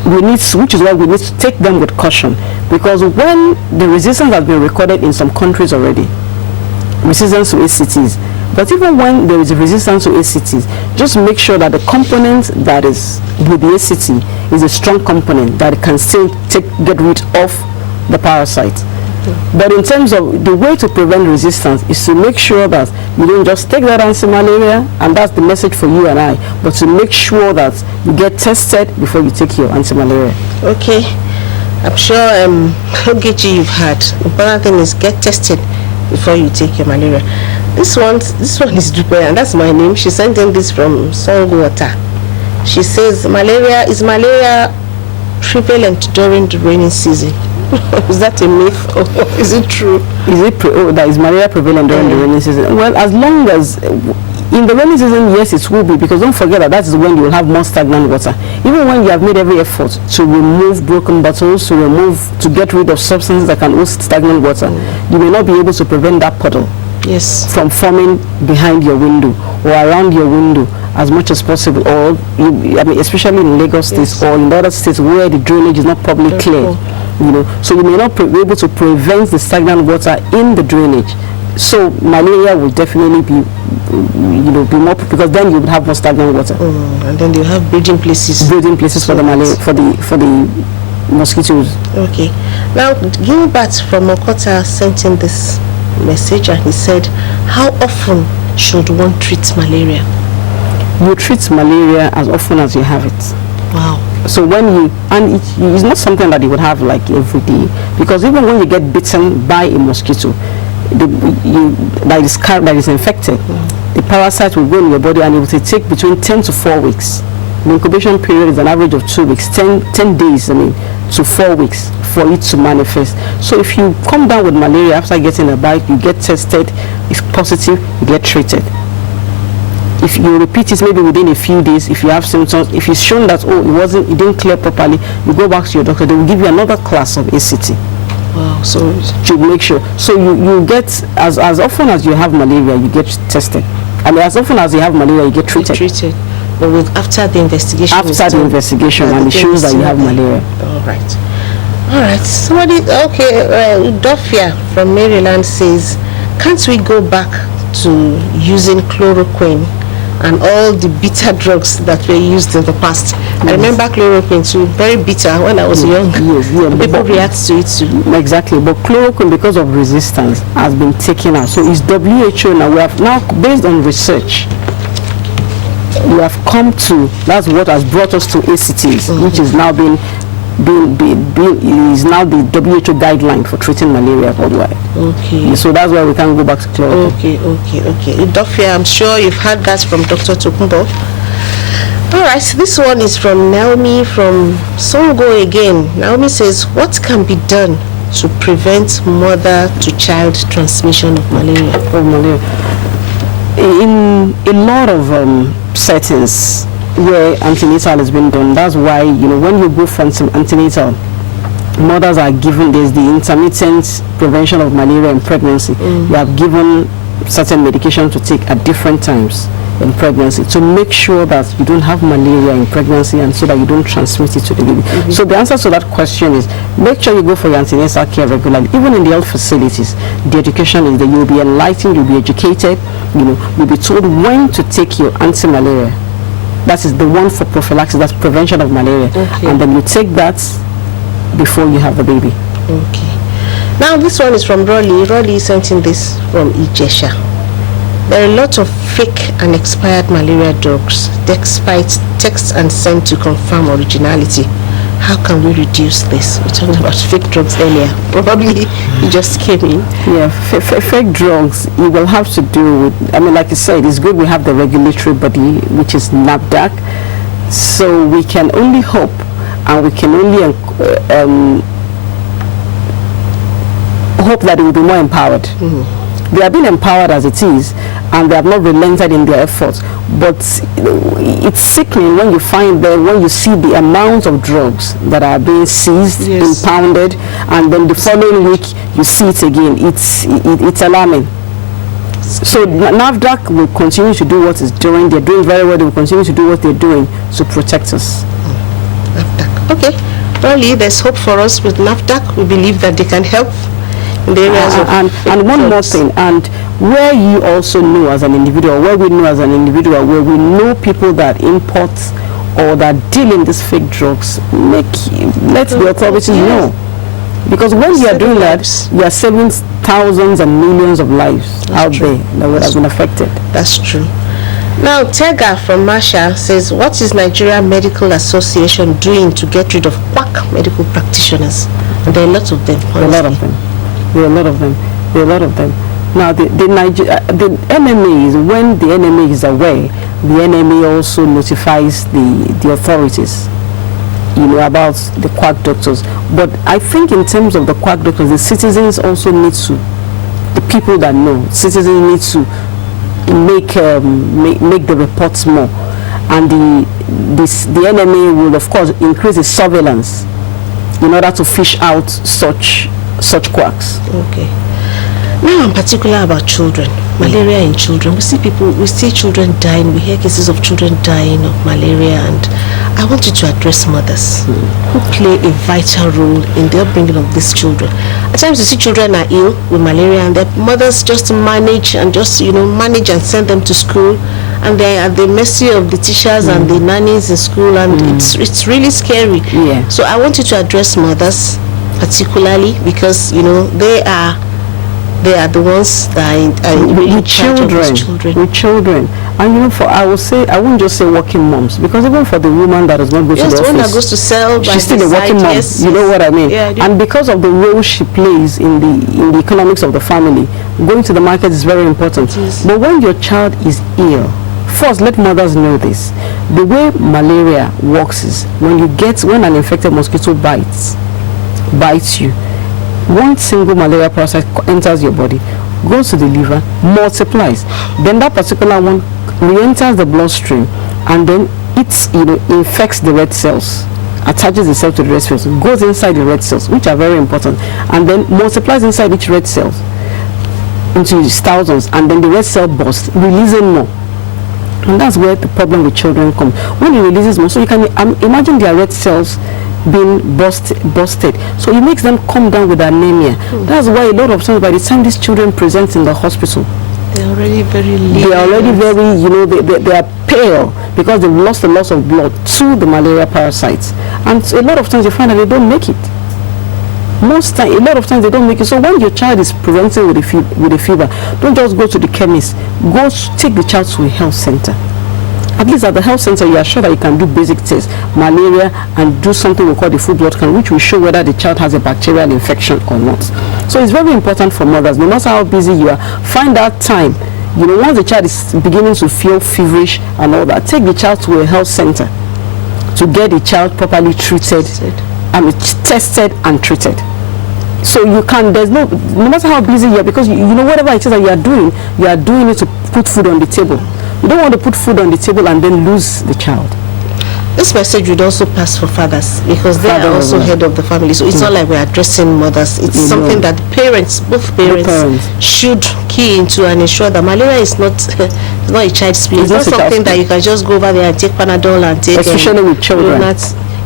which is why we need to take them with caution, because when the resistance has been recorded in some countries already, resistance to ACTs. But even when there is a resistance to ACTs, just make sure that the component that is with the ACT is a strong component that can still get rid of the parasite. But in terms of the way to prevent resistance is to make sure that you don't just take that anti-malaria, and that's the message for you and I, but to make sure that you get tested before you take your anti-malaria. Okay. I'm sure Ogechi you've had. The important thing is get tested before you take your malaria. This one is Dupe, and that's my name. She sent in this from Songwater. She says, is malaria prevalent during the rainy season? Is that a myth or is it true? Is malaria prevalent during the rainy season? Well, as long as in the rainy season, yes, it will be, because don't forget that is when you will have more stagnant water. Even when you have made every effort to remove broken bottles, to get rid of substances that can host stagnant water, you may not be able to prevent that puddle from forming behind your window or around your window as much as possible, or especially in Lagos State or in the other states where the drainage is not properly cleared. So you may not be able to prevent the stagnant water in the drainage. So malaria will definitely be more, because then you would have more stagnant water. And then you have breeding places. Breeding places for the malaria, for the mosquitoes. Okay. Now Gilbert from Okota sent in this message, and he said, how often should one treat malaria? You treat malaria as often as you have it. Wow. So when it's not something that you would have like every day, because even when you get bitten by a mosquito that is infected, the parasite will go in your body and it will take between 10 to 4 weeks. The incubation period is an average of 2 weeks, 10 days to 4 weeks for it to manifest. So if you come down with malaria after getting a bite, you get tested, if positive, you get treated. If you repeat it maybe within a few days, if you have symptoms, if it's shown that it didn't clear properly, you go back to your doctor, they will give you another class of ACT. Wow. So to make sure. So you get, as often as you have malaria, you get tested. And as often as you have malaria, you get treated. But after the investigation. After the investigation, and it shows that you have malaria. All right. Somebody, Dofia from Maryland says, can't we go back to using chloroquine and all the bitter drugs that were used in the past? Yes. I remember chloroquine too, very bitter when I was young. People react to it too. Exactly, but chloroquine, because of resistance, has been taken out. So it's WHO now. We have now, based on research, we have come to, that's what has brought us to ACTs, which is now is now the WHO guideline for treating malaria worldwide. Okay. So that's why we can't go back to chloroquine. Okay. Dofia, I'm sure you've heard that from Dr. Tokunbo. All right, this one is from Naomi from Songo again. Naomi says, what can be done to prevent mother-to-child transmission of malaria? In a lot of settings where antenatal has been done, that's why when you go for antenatal, mothers are given, there's the intermittent prevention of malaria in pregnancy. You have given certain medication to take at different times in pregnancy to make sure that you don't have malaria in pregnancy, and so that you don't transmit it to the baby. So the answer to that question is, make sure you go for your antenatal care regularly. Even in the health facilities, the education is that you'll be enlightened, you'll be educated, you'll be told when to take your anti-malaria. That is the one for prophylaxis, that's prevention of malaria. Okay. And then you take that before you have the baby. Okay. Now this one is from Rolly. Rolly sent in this from Ijesha. There are a lot of fake and expired malaria drugs, despite texts and sent to confirm originality. How can we reduce this? We talked about fake drugs earlier. Probably you just came in. Yeah, fake drugs, you will have to do with, I mean, like you said, it's good we have the regulatory body, which is NAFDAC. So we can only hope, and we can only hope that it will be more empowered. They have been empowered as it is, and they have not relented in their efforts. But it's sickening when you find that, when you see the amount of drugs that are being seized, impounded, and then the following week you see it again. It's alarming. So NAFDAC will continue to do what it's doing. They're doing very well. They will continue to do what they're doing to protect us. NAFDAC. Okay. Probably there's hope for us with NAFDAC. We believe that they can help in the areas of and one more thing, and where you also know as an individual, where we know as an individual, where we know people that import or that deal in these fake drugs, let the authorities know. Because when you are doing that, you are saving thousands and millions of lives out there that would have been affected. That's true. Now, Tega from Masha says, what is Nigeria Medical Association doing to get rid of quack medical practitioners? And there are lots of them. There are a lot of them. There are a lot of them. There are a lot of them. Now, the NMA is, when the NMA is aware, the NMA also notifies the authorities, about the quack doctors. But I think in terms of the quack doctors, the citizens also need to, the people that know, citizens need to make the reports more. And the NMA will, of course, increase the surveillance in order to fish out such quacks. Okay. Now I'm particular about children, malaria in children. We see children dying. We hear cases of children dying of malaria, and I want you to address mothers who play a vital role in the upbringing of these children. At times you see children are ill with malaria, and their mothers just manage and send them to school, and they are at the mercy of the teachers and the nannies in school, and it's really scary. Yeah. So I want you to address mothers particularly, because they are the ones that are really with children. And I won't just say working moms, because even for the woman that does not go to the office, the one that goes to sell, she's still a working mom. Yes. You know what I mean? Yeah, I and because of the role she plays in the economics of the family, going to the market is very important. But when your child is ill, first let mothers know this. The way malaria works is when an infected mosquito bites you, one single malaria parasite enters your body, goes to the liver, multiplies. Then that particular one re-enters the bloodstream, and then it infects the red cells, attaches itself to the red cells, goes inside the red cells, which are very important, and then multiplies inside each red cell into thousands, and then the red cell bursts, releasing more. And that's where the problem with children comes. When it releases more, so you can imagine their red cells being busted, so it makes them come down with anemia. That's why a lot of times by the time these children present in the hospital, they're already very lean. They are already very, they are pale because they've lost a lot of blood to the malaria parasites, and a lot of times you find that they don't make it. A lot of times they don't make it. So when your child is presenting with a fever, don't just go to the chemist. Take the child to a health center. At least at the health center, you are sure that you can do basic tests, malaria, and do something we call the full blood count, which will show whether the child has a bacterial infection or not. So it's very important for mothers, no matter how busy you are, find that time. Once the child is beginning to feel feverish and all that, take the child to a health center to get the child properly treated, tested and treated. So you can, no matter how busy you are, because whatever it is that you are doing it to put food on the table. You don't want to put food on the table and then lose the child. This message would also pass for fathers, because they are also head of the family. So it's not like we're addressing mothers. It's something that both parents should key into and ensure that malaria is not a child's play. It's not something that you can just go over there and take Panadol and take. Especially with children.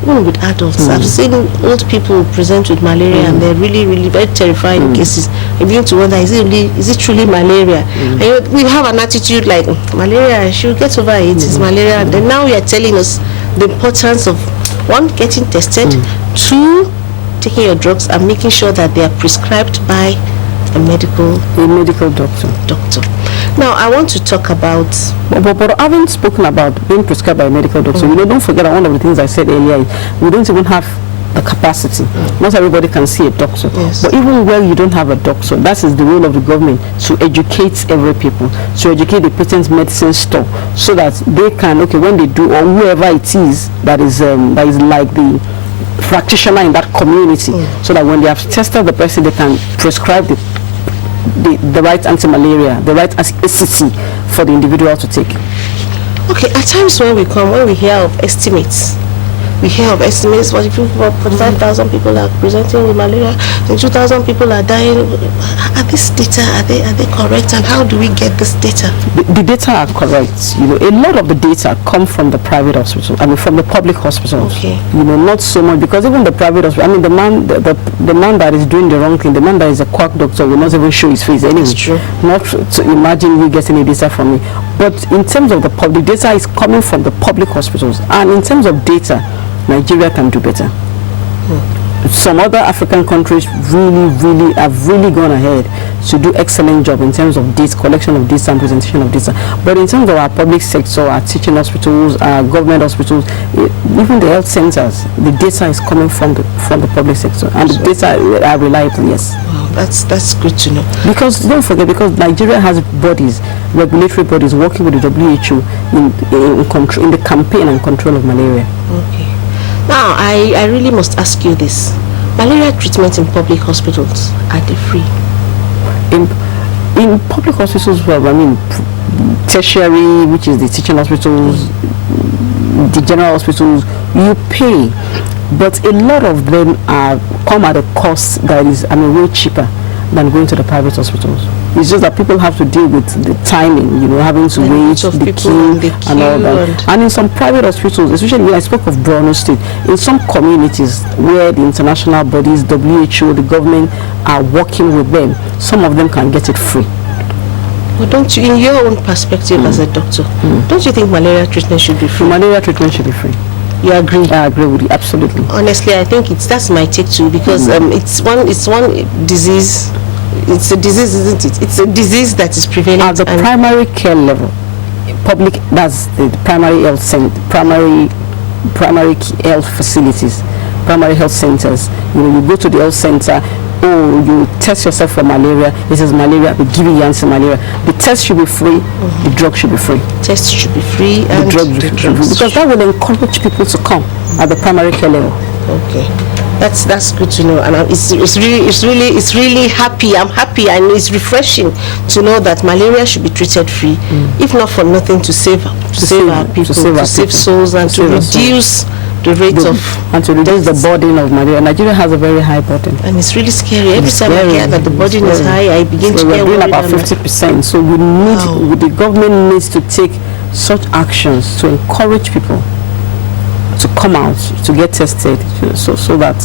even with adults. I've seen old people present with malaria and they're really, really very terrifying cases. I begin to wonder, is it truly malaria? And we have an attitude like, malaria, she'll get over it, it's malaria. And then now you're telling us the importance of, one, getting tested, two, taking your drugs and making sure that they are prescribed by a medical doctor. Now, I want to talk about... But I haven't spoken about being prescribed by a medical doctor. Don't forget that one of the things I said earlier, we don't even have the capacity. Not everybody can see a doctor. Yes. But even where you don't have a doctor, that is the role of the government, to educate every people, to educate the patent medicine store, so that they can, when they do, or whoever it is that is like the practitioner in that community, so that when they have tested the person, they can prescribe the right anti-malaria, the right ACT for the individual to take. Okay, at times when we hear of estimates, but if 45,000 people are presenting with malaria and 2,000 people are dying. Are these data, are they correct, and how do we get this data? The data are correct. A lot of the data come from the private hospital. From the public hospitals. Okay. Not so much, because even the private hospital, the man that is doing the wrong thing, the man that is a quack doctor will not even show his face anyway. That's true. Not to imagine you getting the data from me. But in terms of the public, data is coming from the public hospitals, and in terms of data, Nigeria can do better. Some other African countries really have gone ahead to do excellent job in terms of data collection of data and presentation of data. But in terms of our public sector, our teaching hospitals, our government hospitals, even the health centers, the data is coming from the public sector, and the data are reliable. Yes. Wow, that's good to know. Because don't forget, because Nigeria has bodies, regulatory bodies working with the WHO in the campaign and control of malaria. Okay. Now, I really must ask you this. Malaria treatment in public hospitals, are they free? In public hospitals, tertiary, which is the teaching hospitals, the general hospitals, you pay. But a lot of them come at a cost that is, way cheaper than going to the private hospitals. It's just that people have to deal with the timing, having to wait, the queue and all that. And in some private hospitals, especially when I spoke of Borno State, in some communities where the international bodies, WHO, the government are working with them, some of them can get it free. But don't you, in your own perspective as a doctor, don't you think malaria treatment should be free? Malaria treatment should be free. You agree? I agree with you, absolutely. Honestly, I think that's my take too, because it's one disease. It's a disease, isn't it? It's a disease that is prevalent at the primary care level. Public, that's the primary health center, primary health facilities, primary health centers. You go to the health center. You test yourself for malaria. This is malaria. We give you anti-malaria. The test should be free. The drug should be free. Test should be free, and the drugs, because that will encourage people to come at the primary care level. Okay, that's good to know, and it's really happy. I'm happy, and it's refreshing to know that malaria should be treated free, if not for nothing, to save our people, to save souls, and to reduce the rate and to reduce the burden of malaria. Nigeria has a very high burden, and it's really scary. Every time I hear that the burden is high, I begin to get worried. We're doing about 50%. So we need, the government needs to take such actions to encourage people to come out to get tested, so that.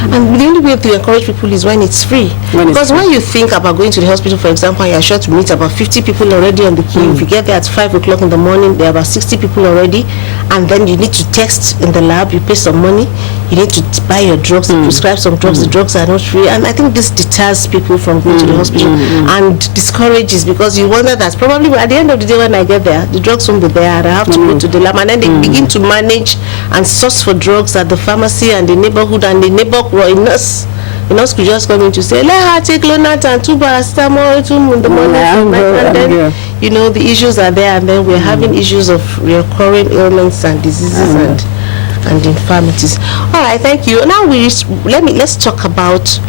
And the only way to encourage people is when it's free. Because when you think about going to the hospital, for example, you're sure to meet about 50 people already on the queue. If you get there at 5 o'clock in the morning, there are about 60 people already. And then you need to test in the lab, you pay some money, you need to buy your drugs, prescribe some drugs. The drugs are not free. And I think this deters people from going to the hospital and discourages, because you wonder that probably at the end of the day when I get there, the drugs won't be there and I have to go to the lab. And then they begin to manage and source for drugs at the pharmacy and the neighborhood, and the neighbor or a nurse could just come in to say, let her take Lonat and 2 paracetamol in the morning, and then the issues are there, and then we're having issues of recurring ailments and diseases and infirmities. All right, thank you. Now let's talk about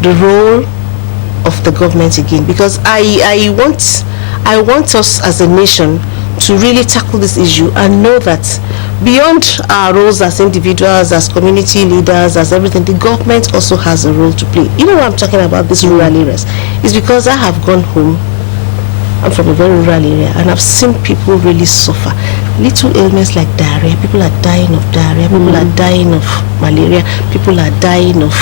the role of the government again, because I want us as a nation to really tackle this issue and know that beyond our roles as individuals, as community leaders, as everything, the government also has a role to play. You know what I'm talking about, these rural areas? It's because I have gone home. I'm from a very rural area, and I've seen people really suffer. little ailments like diarrhea. People are dying of diarrhea. People are dying of malaria. People are dying of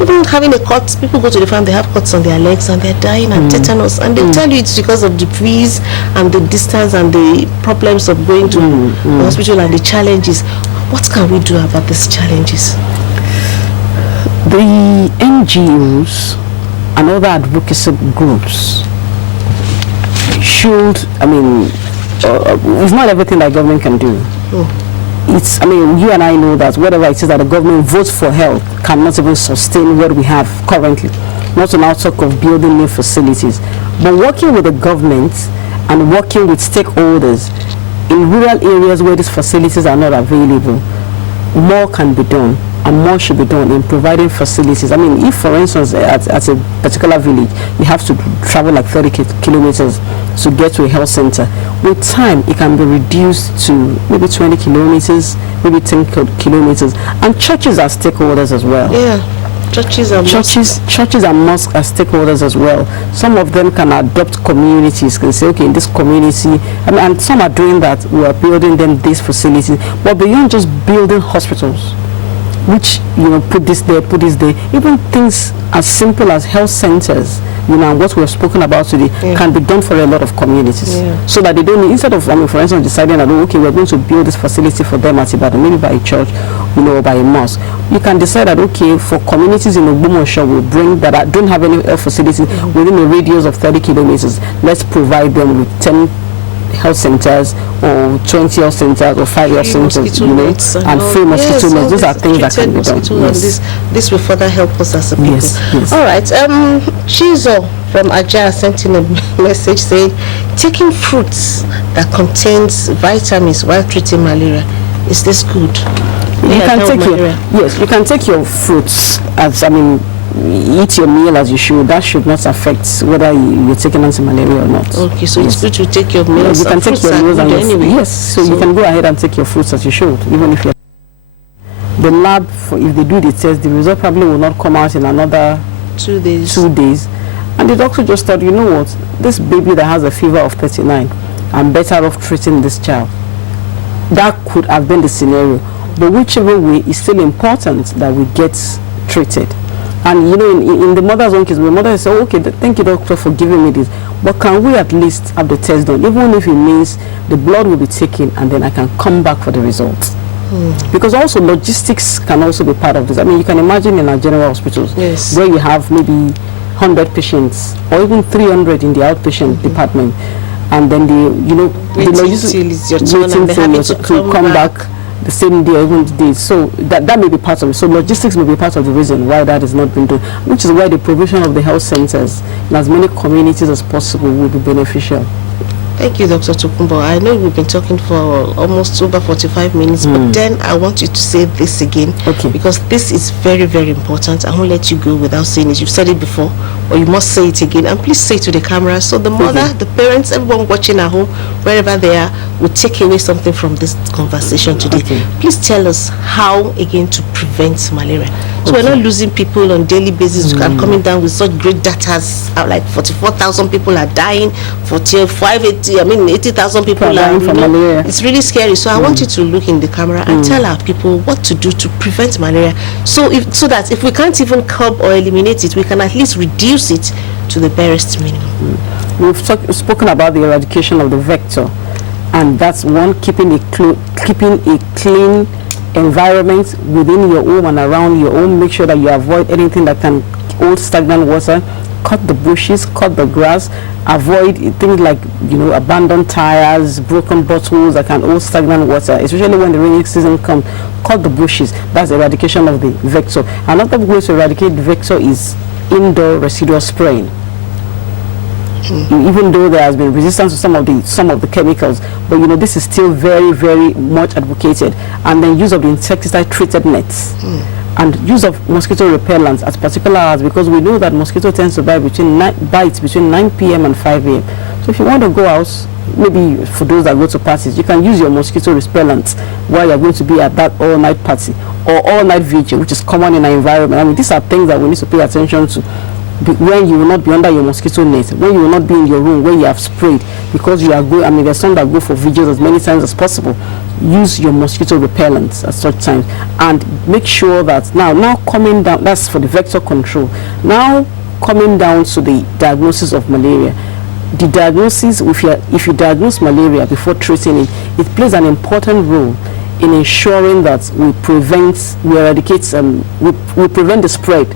even having a cut. People go to the farm, they have cuts on their legs and they're dying of tetanus, and they tell you it's because of the breeze and the distance and the problems of going to the hospital and the challenges. What can we do about these challenges? The NGOs and other advocacy groups should, it's not everything that government can do. You and I know that whatever it is that the government votes for health cannot even sustain what we have currently. Not to now talk of building new facilities. But working with the government and working with stakeholders in rural areas where these facilities are not available, more can be done. And more should be done in providing facilities. If, for instance, at a particular village, you have to travel like 30 kilometers to get to a health center, with time, it can be reduced to maybe 20 kilometers, maybe 10 kilometers. And churches are stakeholders as well. Yeah, churches and mosques are stakeholders as well. Some of them can adopt communities, can say, okay, in this community, and some are doing that. We are building them these facilities. But beyond just building hospitals, which, put this there, even things as simple as health centers, and what we have spoken about today, can be done for a lot of communities. So that they don't need, instead of, for instance, deciding that, okay, we're going to build this facility for them at Ibadan, maybe by a church, or by a mosque. You can decide that, okay, for communities in Ogbomoso, we'll bring that don't have any health facilities within a radius of 30 kilometers. Let's provide them with 10 health centers or 20 health centers or 5 health centers, and free mosquito nets. Those are things that can be done. Yes. This will further help us as a people. Yes. All right. Chizo from Aja sent in a message saying, taking fruits that contains vitamins while treating malaria, is this good? You can take your fruits as eat your meal as you should. That should not affect whether you're taking anti-malaria or not. Okay, so it's good to take your meals. You can take your meals and anyway. Yes, so you can go ahead and take your fruits as you should, even if you're the lab. If they do the test, the result probably will not come out in another 2 days. And the doctor just thought, you know what, this baby that has a fever of 39, I'm better off treating this child. That could have been the scenario. But whichever way, it's still important that we get treated. And in the mother's own case, my mother said, okay, thank you, doctor, for giving me this. But can we at least have the test done, even if it means the blood will be taken and then I can come back for the results? Because also logistics can also be part of this. You can imagine in our general hospitals where you have maybe 100 patients or even 300 in the outpatient department, and then the logistics waiting to come back the same day or even the day. So that may be part of it. So logistics may be part of the reason why that has not been done, which is why the provision of the health centers in as many communities as possible will be beneficial. Thank you, Dr. Tokunbo. I know we've been talking for almost over 45 minutes, but then I want you to say this again, because this is very, very important. I won't let you go without saying it. You've said it before, or you must say it again. And please say it to the camera so the mother, the parents, everyone watching at home, wherever they are, will take away something from this conversation today. Please tell us how, again, to prevent malaria. So we're not losing people on daily basis and coming down with such great data, like 44,000 people are dying, 80,000 people are dying from malaria. It's really scary. So I want you to look in the camera and tell our people what to do to prevent malaria. So that if we can't even curb or eliminate it, we can at least reduce it to the barest minimum. We've spoken about the eradication of the vector, and that's one, keeping a clean environment within your home and around your home. Make sure that you avoid anything that can hold stagnant water. Cut the bushes, cut the grass, avoid things like abandoned tires, broken bottles that can hold stagnant water, especially when the rainy season comes. Cut the bushes. That's eradication of the vector. Another way to eradicate the vector is indoor residual spraying. Even though there has been resistance to some of the chemicals, but this is still very, very much advocated. And then use of the insecticide treated nets and use of mosquito repellents at particular hours, because we know that mosquito tends to bite between 9 p.m. and 5 a.m. So if you want to go out, maybe for those that go to parties, you can use your mosquito repellent while you're going to be at that all-night party or all-night vigil, which is common in our environment. These are things that we need to pay attention to. when you will not be under your mosquito net, when you will not be in your room, when you have sprayed, because you are going, I mean, there's some that go for vigils as many times as possible. Use your mosquito repellents at such times, and make sure that now coming down, that's for the vector control. Now coming down to the diagnosis of malaria. The diagnosis, if you diagnose malaria before treating it, it plays an important role in ensuring that we prevent the spread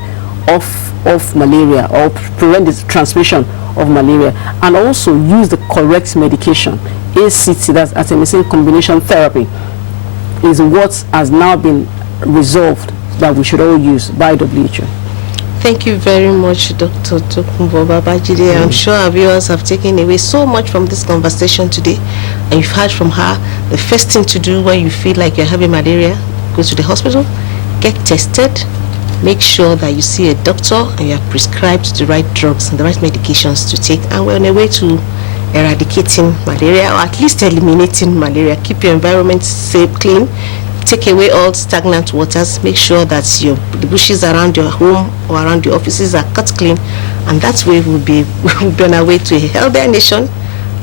of malaria, or prevent the transmission of malaria, and also use the correct medication. ACT, that's artemisinin combination therapy, is what has now been resolved that we should all use by WHO. Thank you very much, Dr. Tokunbo Babajide. I'm sure our viewers have taken away so much from this conversation today, and you've heard from her. The first thing to do when you feel like you're having malaria, go to the hospital, get tested, make sure that you see a doctor and you are prescribed the right drugs and the right medications to take, and we're on our way to eradicating malaria, or at least eliminating malaria. Keep your environment safe, clean. Take away all stagnant waters. Make sure that the bushes around your home or around your offices are cut clean, and that way we'll be on our way to a healthier nation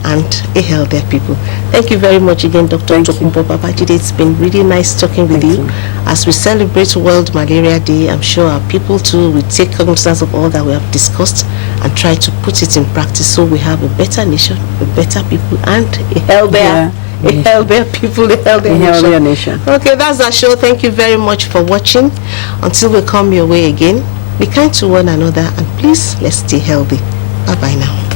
and a healthier people. Thank you very much again, Dr. Tokunbo Babajide. It's been really nice talking with you. As we celebrate World Malaria Day, I'm sure our people too will take cognizance of all that we have discussed and try to put it in practice, so we have a better nation, a better people, and a healthier people, a healthier nation. Okay, that's our show. Thank you very much for watching. Until we come your way again, be kind to one another, and please, let's stay healthy. Bye-bye now.